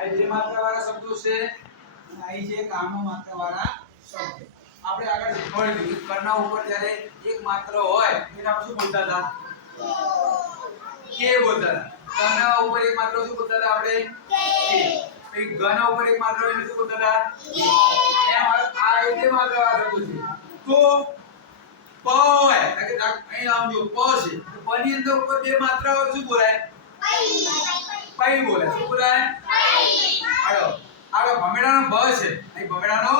આ બે માત્રાવાળા શબ્દો છે અને અહીં છે કાનો માત્રાવાળા શબ્દો. આપણે આગળ શીખવાડ્યું કર્ણ ઉપર જ્યારે એક માત્ર હોય એને આપણે શું બોલતા હતા? કે બોલતા હતા. કર્ણ ઉપર એક માત્ર શું બોલતા હતા આપણે? કે. પછી ઘન ઉપર એક માત્ર હોય એને શું બોલતા હતા? કે. એમ આ બે માત્રાવાળા શબ્દો છે. તો પ હોય કે અહીં આમ જો પ છે તો પ ની અંદર ઉપર બે માત્રાઓ શું બોલાય? પૈ બોલાય. શું બોલાય? હાલો આગળ ભમેડાનો બ છે. અહીં ભમેડાનો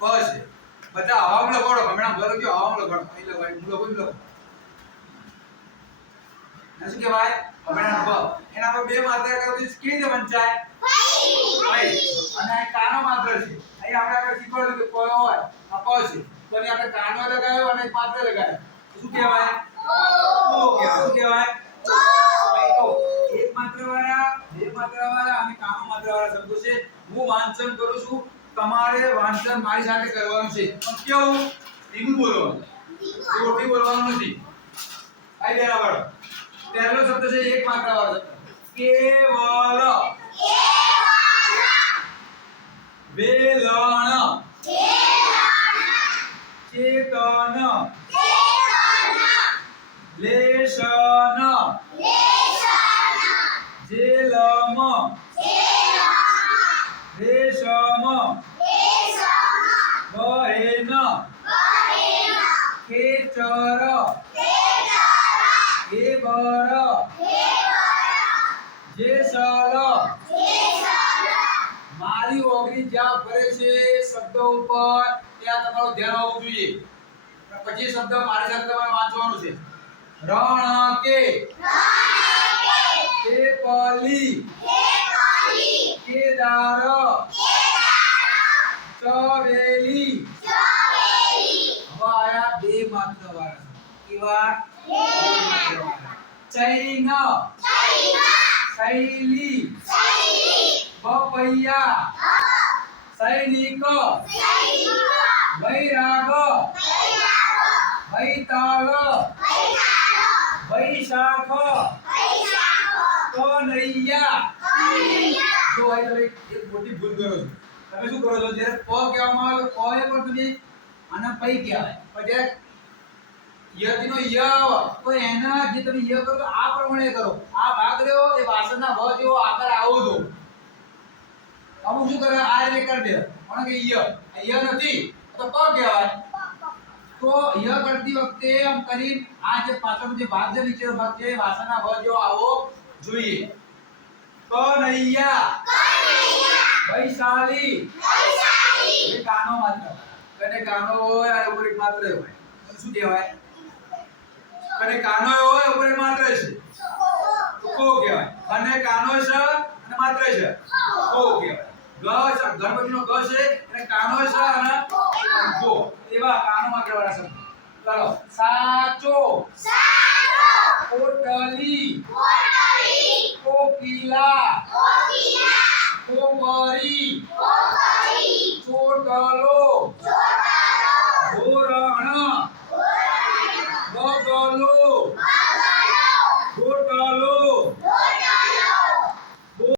બ છે. બધા હવામાં લખોડો. ભમેડા બ લખ્યો હવામાં લખોડો. અહીં લખાય હું લખું લખો. શું કહેવાય? ભમેડાનો બ. એના પર બે માત્રા કરતી કેવી રીતે વંચાય? પૈ. અને આ કાનો માત્ર છે. અહીં આપણે આગળ શીખવાડ્યું કે પ હોય આ પ છે. તો અહીં આપણે કાનો લગાવ્યો અને એક માત્ર લગાવ્યો. શું કહેવાય? ઓ કહેવાય. શું કહેવાય? એક માત્રાવાળા બે માત્રાવાળા અને કાનો માત્રાવાળા શબ્દો છે. હું વાંચન કરું છું તમારે વાંચન મારી સાથે કરવાનું છે. પણ કેવું? ધીમું બોલવાનું. જોરથી બોલવાનું નથી. આઈ બેરા વાળો પહેલો શબ્દ છે એક માત્રાવાળો શબ્દ કેવલ. વેલણ. ચેતન. લેશન. જેલમ. રેશમ. બહેન. ખેચર. એબર. જેસલ. મારી ઓગળી જ્યાં ફરે છે શબ્દ ઉપર ત્યાં તમારું ધ્યાન હોવું જોઈએ. પછી શબ્દ મારી સાથે તમારે વાંચવાનું છે. રણકે. કેપલી. કેદાર. ચવેલી. હવે આયા બે માત્રાવાળા. કેવા? બે માત્રાવાળા. ચૈન. શૈલી. પપૈયા. સૈનિક. વૈરાગ. વૈતાળ. વૈશાખ. કનૈયા. જો ભાઈ તમે એક મોટી ભૂલ કરો છો. તમે શું કરો છો? જ્યારે પ કહેવામાં આવે તો પ એ પણ તમે આના પૈ કહેવાય. પણ જ્યારે યતિનો ય આવે તો એના જે તમે ય કરો તો આ પ્રમાણે કરો. આ ભાગ રહ્યો એ વાસણના વ જેવો આકાર આવો જો. અમુક શું કરે? આ રીતે કરી દે. પણ કે ય નથી તો પ કહેવાય. તો ય કરતી વખતે આમ કરી આ જે પાછળનો જે ભાગ છે નીચેનો ભાગ છે વાસણના વ જેવો આવો જોઈએ. કનૈયા. વૈશાલી. એ કાનો માત્ર. કને કાનો હોય અને ઉપર એક માત્ર હોય. શું કહેવાય? કને કાનો હોય ઉપર એક માત્ર છે. તો કો કહેવાય. અને કાનો છે અને માત્ર છે. કો કહેવાય. ગ છે ગણપતિનો ગ છે અને કાનો છે અને કો. એવા કાનો માત્રવાળા શબ્દ. ચાલો સાચો. કોટલી. કોકિલા. કોમરી. ચોટલો.